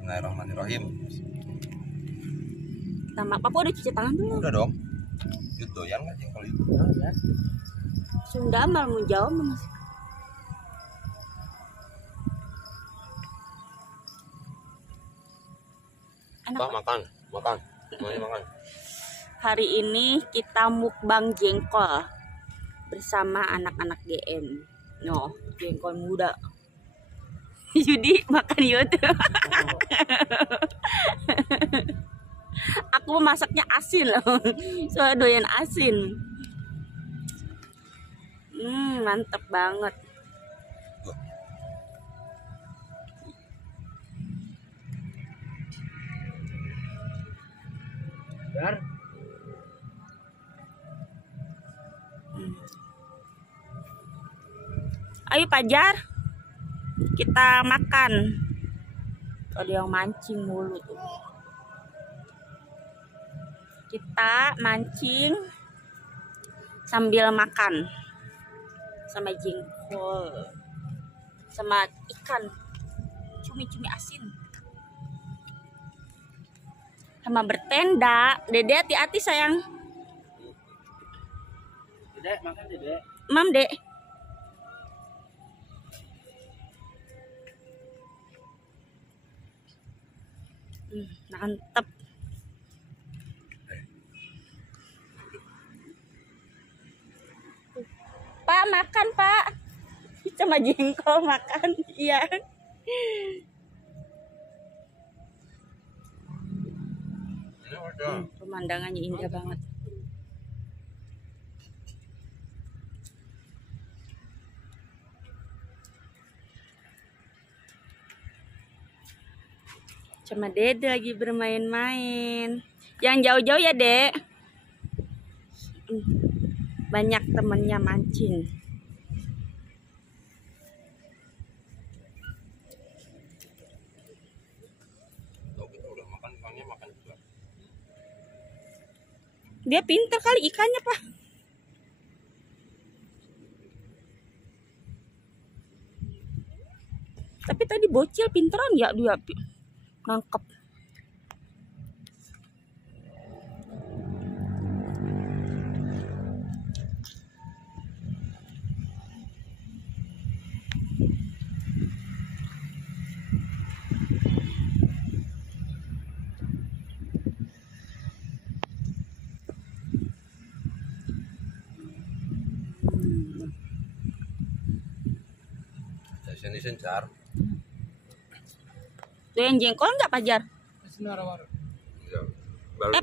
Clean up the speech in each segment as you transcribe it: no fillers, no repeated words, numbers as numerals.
Bismillahirrahmanirrahim. Sama Papa udah cuci tangan dulu. Udah dong. Itu doyan nggak jengkol itu? Ya. Sunda mal mau jauh mas. Pak makan. Semuanya makan. Hari ini kita mukbang jengkol bersama anak-anak GM. No, jengkol muda. Yudi makan yuk. Aku masaknya asin loh. Soalnya doyan asin. Mantep banget. Dar. Ayo Pajar, kita makan. Ada yang mancing mulu tuh. Kita mancing sambil makan sama jengkol, sama ikan, cumi-cumi asin, sama bertenda. Dede hati-hati sayang. Dedek makan dedek. Mam dek. Mantep. Pak makan Pak. Sama jengkol makan. Iya. Pemandangannya indah banget. Sama Dede lagi bermain-main. Jangan jauh-jauh ya, Dek. Banyak temennya mancing. Dia pintar kali ikannya, Pak. Tapi tadi bocil pinteran ya dia nangkep. Sini sencar. Doyan jengkol nggak Pajar? Ya,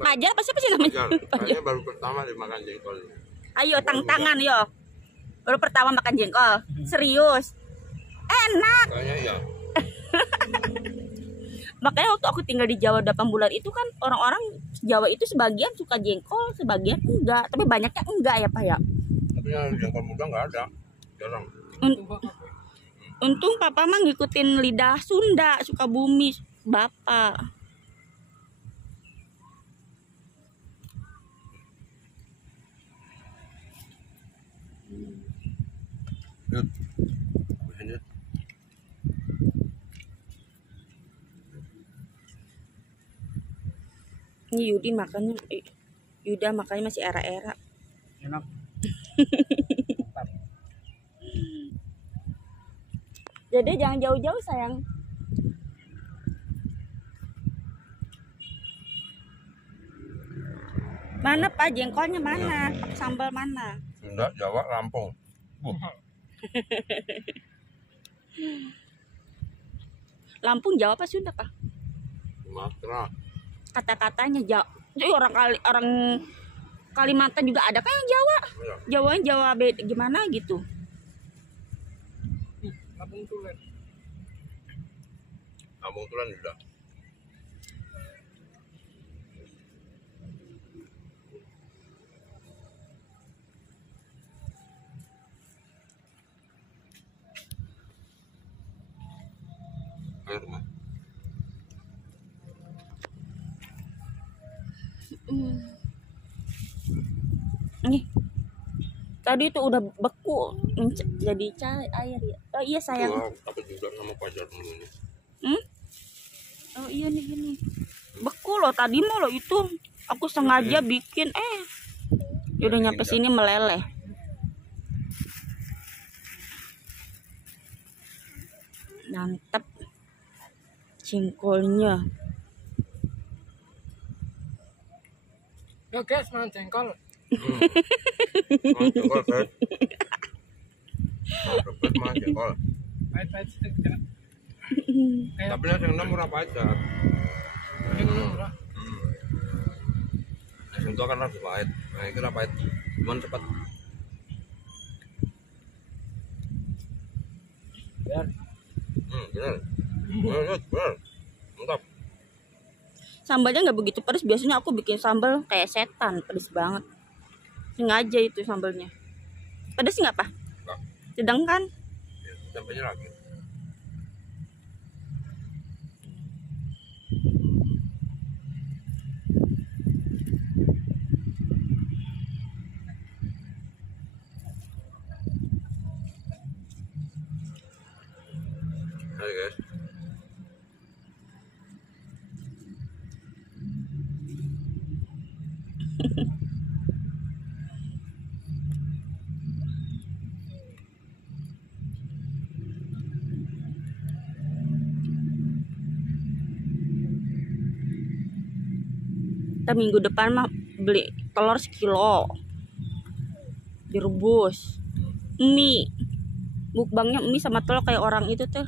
Pajar apa siapa sih namanya? Kayaknya baru pertama dimakan jengkol. Ayo tangan yo. Baru pertama makan jengkol. Serius. Enak. Kayaknya ya. Makanya waktu aku tinggal di Jawa 8 bulan itu kan orang-orang Jawa itu sebagian suka jengkol, sebagian enggak. Tapi banyaknya enggak ya Pak ya. Tapi yang jengkol muda nggak ada. Jarang. Untung Papa mah ngikutin lidah Sunda, Sukabumi, Bapak. Yud. Lanjut. Ini Yudi makannya, Yuda makannya masih era-era. Enak. Jadi jangan jauh-jauh sayang. Mana Pak jengkolnya mana? Sambal mana? Sunda, Jawa, Lampung. Lampung Jawa apa Sunda Pak? Sumatera. Kata-katanya Jawa. Jadi orang Kalimantan juga ada kan yang Jawa. Ya. Jawanya Jawa beda gimana gitu. Lampung Tulen. Lampung Tulen juga. Air mah. Nih. Tadi itu udah beku jadi air ya. Oh iya sayang. Wah, tapi juga sama Pajar dulu nih. Oh iya nih gini. Beku loh tadi mau loh itu. Aku sengaja bikin udah nyampe sini meleleh. Mantap. Cingkolnya. Ya guys, makan jengkol. Makan jengkol, guys. Makan jengkol. Pahit-pahit sedikit. Tapi yang enam murah pajak. Yang murah. Yang itu kan harus pahit. Nah, ini kira pahit. Cuman cepat. Biar. Benar. Benar. Mantap. Sambalnya nggak begitu pedas. Biasanya aku bikin sambal kayak setan, pedas banget. Sengaja itu sambalnya. Pedas nggak, Pak? Enggak. Sedang kan? Ya, sampainya lagi. Hai guys. Kita minggu depan mah beli telur sekilo. Direbus. Mie. Mukbangnya mie sama telur kayak orang itu tuh.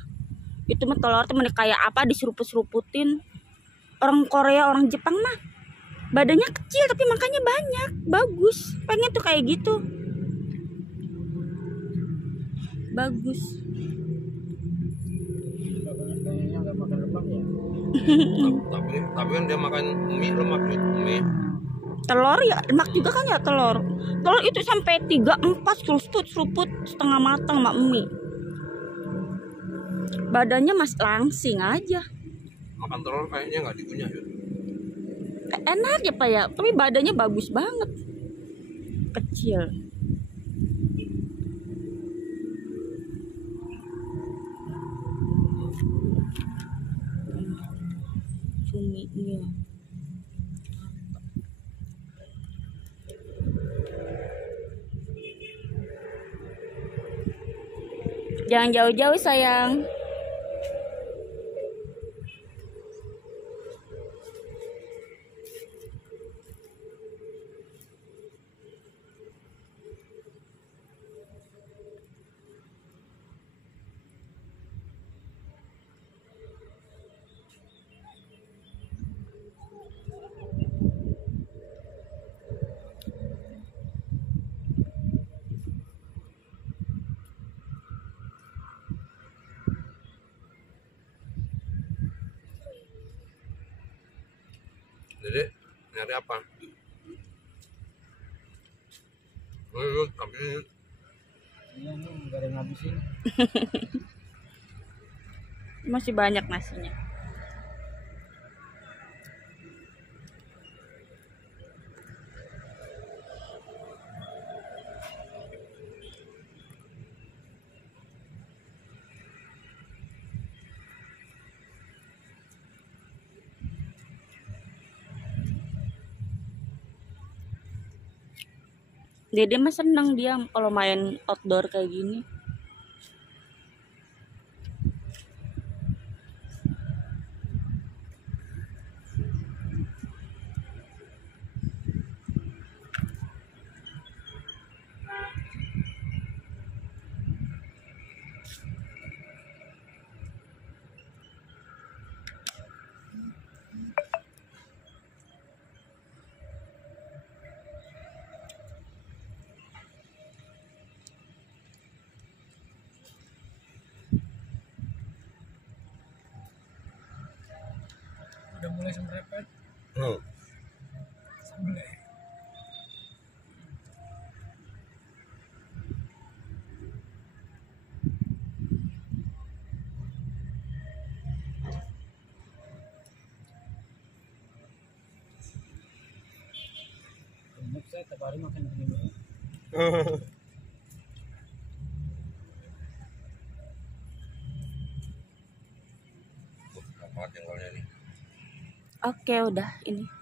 Itu mah telur tuh kayak apa diseruput-seruputin. Orang Korea, orang Jepang mah badannya kecil tapi makannya banyak. Bagus. Pengen tuh kayak gitu. Bagus. Kayaknya nggak makan lemak ya. tapi kan dia makan mie lemak mie. Telur ya lemak juga kan ya telur. Telur itu sampai 3-4 seruput setengah matang sama mie. Badannya mas langsing aja. Makan telur kayaknya nggak dikunyah ya. Enak ya Pak ya, tapi badannya bagus banget. Kecil. Cuminya. Jangan jauh-jauh sayang. Jadi nyari apa? Yuk, ambil yuk. Iya nih, nggak ada yang ngabisin. Masih banyak nasinya. Dede mah seneng dia kalau main outdoor kayak gini. Udah mulai semprepet. Sembelih. Gemuk saya tiap hari makan begini. Apa jengkolnya nih? Oke, udah ini.